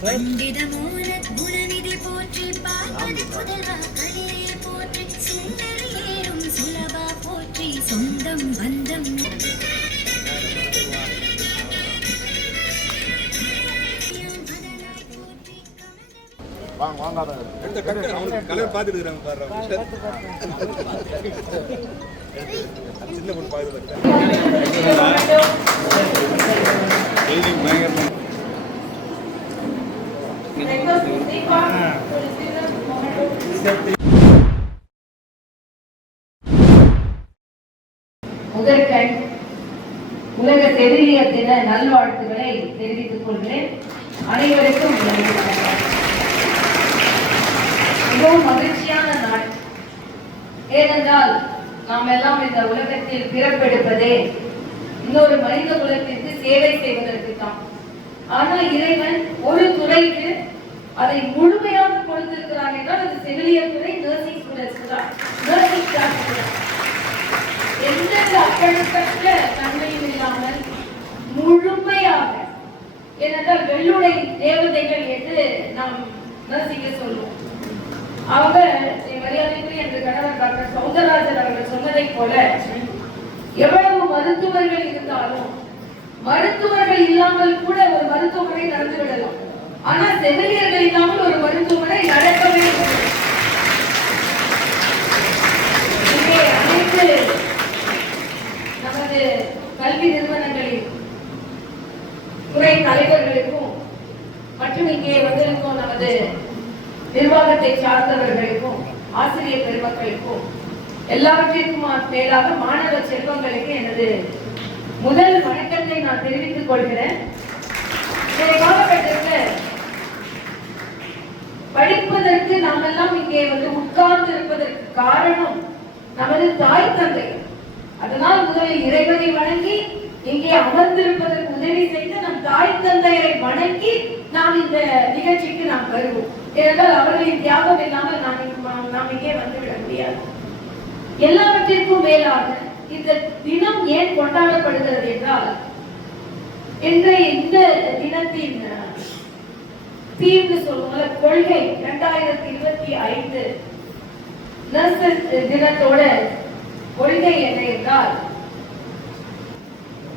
பண்டித மூல குணநிதி போற்றி பார்வதி புதல்வா கலியே போற்றி சுந்தரியேறும் சுலபா போற்றி சொந்தம் பந்தம் போற்றி வாங்க. எடுத்த டக்கு அவனுக்கு கலர் பார்த்துட்டு இருக்காங்க பாரு சின்ன பொண்ணு பார்த்துட்டு உலக செவிலியர் தின நல்வாழ்த்துக்களை தெரிவித்துக் கொள்கிறேன். அனைவருக்கும் மிகவும் மகிழ்ச்சியான நாள். ஏனென்றால் நாம் எல்லாம் இந்த உலகத்தில் பிறப்பெடுப்பதே இன்னொரு மனித குலத்திற்கு சேவை செய்வதற்கு தான். ஆனால் இறைவன் ஒரு துறைக்கு அதை முழுமையாக கொடுத்திருக்கிறான் என்றால் அது செவிலியர் துறை நர்சிங் ஸ்டூடெண்ட்ஸ் தான் நர்சிங் எந்தெந்த அக்கழுக்கற்ற தன்மையும் இல்லாமல் முழுமையாக ஏனென்றால் வெள்ளுடை தேவதைகள் என்று நாம் நரசிங்க சொல்லுவோம். அவங்க என் மரியாதைக்குரிய என்று கணவர் டாக்டர் சௌந்தரராஜன் அவர்கள் சொன்னதைப் போல எவ்வளவு மருத்துவர்கள் இருந்தாலும் மருத்துவர்கள் இல்லாமல் கூட ஒரு மருத்துவமனை நடந்து விடலாம். ஆனா செவிலியர்கள் இல்லாமல் ஒரு மருத்துவமனை நடக்கவே அனைத்து நமது கல்வி நிறுவனங்களில் துறை தலைவர்களுக்கும் மற்றும் இங்கே வந்திருக்கும் நமது நிர்வாகத்தை சார்ந்தவர்களுக்கும் ஆசிரியர் பெருமக்களுக்கும் எல்லாவற்றிற்கும் மேலாக மாணவ செல்வங்களுக்கு எனது முதல் வணக்கத்தை நான் தெரிவித்துக் கொள்கிறேன். இந்த காலகட்டத்தில் படிப்பதற்கு நாமெல்லாம் இங்கே வந்து உட்கார்ந்து இருப்பதற்கு காரணம் நமது தாய் தந்தை. அதனால் முதலில் இறைவனை வணங்கி இங்கே அமர்ந்திருப்பதற்கு உதவி செய்து நம் தாய் தந்தையரை வணங்கி நாம் இந்த நிகழ்ச்சிக்கு நாம் வருவோம். ஏனென்றால் அவர்களின் தியாகம் இல்லாமல் நாம் நாம் இங்கே வந்துவிட முடியாது. எல்லாவற்றிற்கும் மேலாக இந்த தினம் ஏன் கொண்டாடப்படுகிறது என்றால் இன்றைய இந்த தினத்தின் தீர்வு சொல்லுவோம்ல கொள்கை இரண்டாயிரத்தி இருபத்தி ஐந்து நர்சஸ் தினத்தோட கொள்கை என்ன என்றால்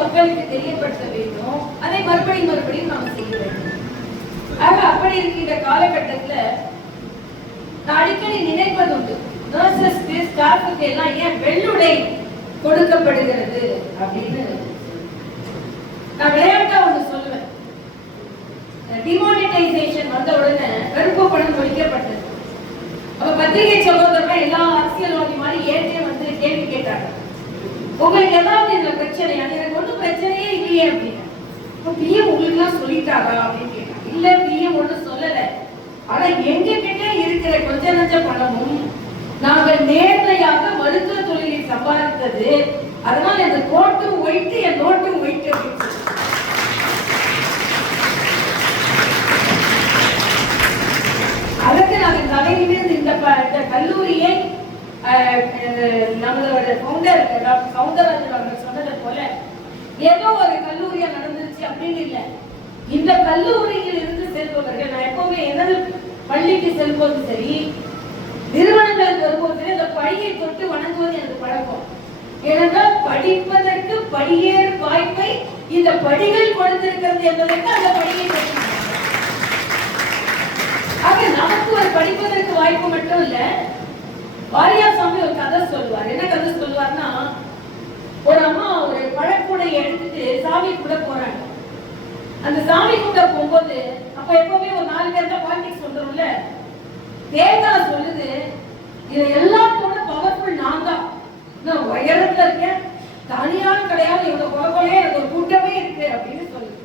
மக்களுக்கு தெரியப்படுத்த வேண்டும். அதை மறுபடியும் மறுபடியும் நாம் செய்ய வேண்டும். ஆக அப்படி இருக்கின்ற காலகட்டத்துல நான் அடிக்கடி நினைப்பதுண்டு நர்சஸ்க்கு ஸ்டாஃபுக்கு எல்லாம் ஏன் வெள்ளுடை கொடுக்கப்படுகிறது அப்படின்னு நான் விளையாட்டா ஒண்ணு சொல்லுவேன். டிமானிட்டைசேஷன் வந்த உடனே கருப்பு பணம் ஒழிக்கப்பட்டது. அப்ப பத்திரிகை சகோதரர்கள் எல்லா அரசியல்வாதி மாதிரி ஏற்கனவே வந்து கேள்வி கேட்டாங்க. உங்களுக்கு ஏதாவது இந்த பிரச்சனை எனக்கு ஒண்ணும் பிரச்சனையே இல்லையே அப்படின்னு. இப்ப பிஏ உங்களுக்கு எல்லாம் சொல்லிட்டாரா அப்படின்னு கேட்டாங்க இல்ல பிஎம் ஒண்ணும் சொல்லல. ஆனா எங்க கிட்டே இருக்கிற கொஞ்ச நஞ்ச பணமும் நாங்கள் நேர்மையாக மருத்துவ தொழிலில் சம்பாதித்தது. அதனால இந்த கோட்டும் ஒயிட்டு என் நோட்டும் ஒயிட்டு அப்படின்னு அதற்கு நாங்கள் தலையிலிருந்து இந்த இந்த கல்லூரியை நம்மளோட ஃபவுண்டர் டாக்டர் சவுந்தரராஜன் அவர்கள் சொன்னதை போல ஏதோ ஒரு கல்லூரியா நடந்துருச்சு அப்படின்னு இல்லை. இந்த கல்லூரியில் இருந்து செல்பவர்கள் நான் எப்பவுமே எனது பள்ளிக்கு செல்வது சரி நிறுவனங்களுக்கு வரும்போது சரி அந்த படியை தொட்டு வணங்குவது எனக்கு பழக்கம். ஏனென்றால் படிப்பதற்கு படியேறு வாய்ப்பை இந்த படிகள் கொடுத்திருக்கிறது என்பதற்கு அந்த படியை ஆக நமக்கு ஒரு படிப்பதற்கு வாய்ப்பு மட்டும் இல்ல வாரியார் சாமி ஒரு கதை சொல்லுவார். என்ன கதை சொல்லுவார்னா ஒரு அம்மா ஒரு பழக்கூடை எடுத்துட்டு சாமி கூட போறாங்க. அந்த சாமி கூட போகும்போது அப்ப எப்பவுமே ஒரு நாலு பேர் தான் பாலிடிக்ஸ் சொல்றோம்ல. தேங்காய் சொல்லுது இது எல்லாத்தோட பவர்ஃபுல் நான் தான். நான் உயரத்துல இருக்கேன். தனியான கிடையாது இவங்க குழப்பமே எனக்கு ஒரு கூட்டமே இருக்கு அப்படின்னு சொல்லுது.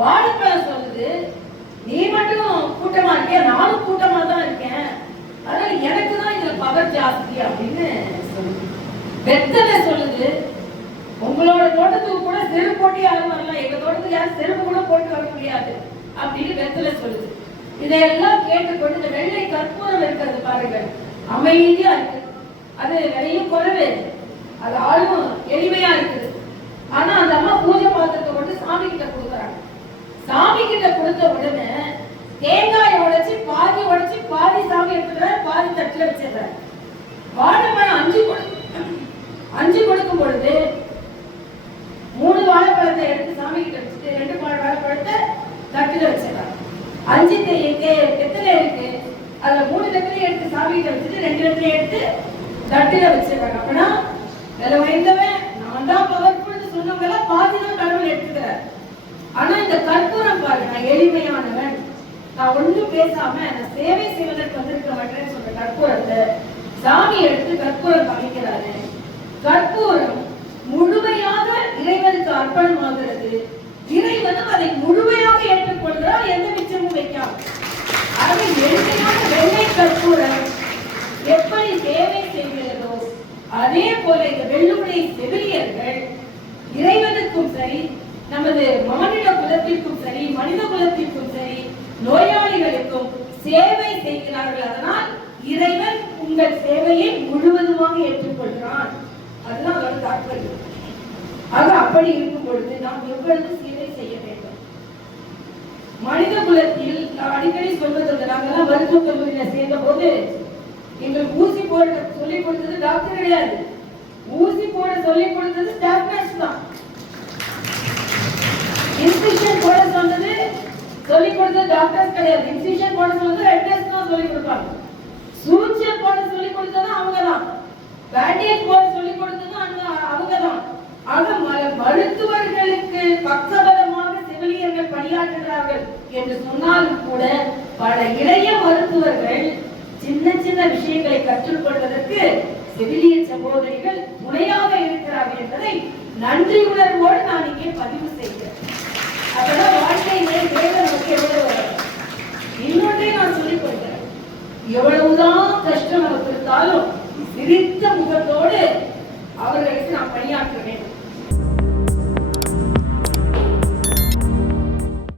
வாழைப்பழம் சொல்லுது நீ மட்டும் கூட்டமா இருக்கேன் நானும் கூட்டமா தான் இருக்கேன். அதனால எனக்கு தான் பவர் ஜாஸ்தி அப்படின்னு சொல்லுது வெத்தலை சொல்லுது. உங்களோட தோட்டத்துக்கு கூட செருப்பு போட்டு யாரும் வரலாம். எங்க தோட்டத்துக்கு யாரும் செருப்பு கூட போட்டு வர முடியாது அப்படின்னு வெத்தலை சொல்லுது. இதையெல்லாம் கேட்டுக்கொண்டு இந்த வெள்ளை கற்பூரம் இருக்கிறது பாருங்க அமைதியா இருக்கு. அது விலையும் குறைவு அது ஆளும் எளிமையா இருக்குது. ஆனா அந்த அம்மா பூஜை பாத்திரத்தை கொண்டு சாமி கிட்ட கொடுக்குறாங்க. சாமி கிட்ட கொடுத்த உடனே தேங்காயை உடைச்சு பாதி உடைச்சு பாதி சாமி எடுத்துக்கிறார் பாதி தட்டுல வச்சிடுறார். வாழைப்பழம் அஞ்சு கொடு அஞ்சு கொடுக்கும் பொழுது மூணு வாழைப்பழத்தை எடுத்து சாமி கிட்ட வச்சுட்டு ரெண்டு வாழை வாழைப்பழத்தை தட்டுல வச்சிடறாங்க அஞ்சு தே- தே- இருக்கு. அதுல மூணு வெத்தலை எடுத்து சாமி கிட்ட வச்சுட்டு ரெண்டு வெத்தலை எடுத்து தட்டுல வச்சிடறாங்க அப்படின்னா விலை வாய்ந்தவன் நான் தான் பவர்ஃபுல்னு சொன்னவங்க எல்லாம் பாதி தான் கடவுள் எடுத்துக்கிறார். ஆனா இந்த கற்பூரம் பாருங்க எளிமையானவன். நான் ஒண்ணும் பேசாம நான் சேவை செய்வதற்கு வந்திருக்க மாட்டேன்னு சொல்ற கற்பூரத்தை சாமி எடுத்து கற்பூரம் காமிக்கிறாரு. கற்பூரம் முழுமையாக இறைவனுக்கு அர்ப்பணமாகிறது. இறைவனும் அதை முழுமையாக ஏற்றுக்கொள்கிறார் எந்த மிச்சமும் வைக்காம அது எளிமையான வெள்ளை கற்பூரம் எப்படி சேவை செய்கிறதோ அதே போல இந்த வெள்ளுடைய செவிலியர்கள் இறைவனுக்கும் சரி நமது மாநில குலத்திற்கும் சரி மனித குலத்திற்கும் சரி நோயாளிகளுக்கும் சேவை செய்கிறார்கள். அதனால் இறைவன் உங்கள் சேவையை முழுவதுமாக ஏற்றுக்கொள்கிறான். அதுதான் அவர் தாற்பயம். ஆக அப்படி இருக்கும் பொழுது நாம் எவ்வளவு சேவை செய்ய வேண்டும்? மனித குலத்தில் நான் அடிக்கடி சொல்வது நாங்கெல்லாம் மருத்துவ கல்லூரியில சேர்ந்த போது எங்களுக்கு ஊசி போட சொல்லிக் கொடுத்தது டாக்டர் கிடையாது. ஊசி போட சொல்லிக் கொடுத்தது ஸ்டாஃப் நர்ஸ் தான். இன்ஸ்டியூஷன் போட சொன்னது சொல்லிக் கொடுத்தது டாக்டர்ஸ் கிடையாது. இன்ஸ்டியூஷன் போட சொல்லி ரெட் தான் சொல்லிக் கொடுப்பாங்க. சூச்சர் போட சொல்லிக் கொடுத்தது அவங்க தான் பேண்டேஜ் போட சொல்லிக் கொடுத்தது அவங்க தான் ஆக ம- மருத்துவர்களுக்கு பக்கபலமாக செவிலியர்கள் பணியாற்றுகிறார்கள் என்று சொன்னாலும் கூட பல இளைய மருத்துவர்கள் சின்ன சின்ன விஷயங்களை கற்றுக்கொள்வதற்கு செவிலிய சகோதரிகள் துணையாக இருக்கிறார்கள் என்பதை நன்றி உணர்வோடு நான் இங்கே பதிவு செய்கிறேன். அப்பதான் grita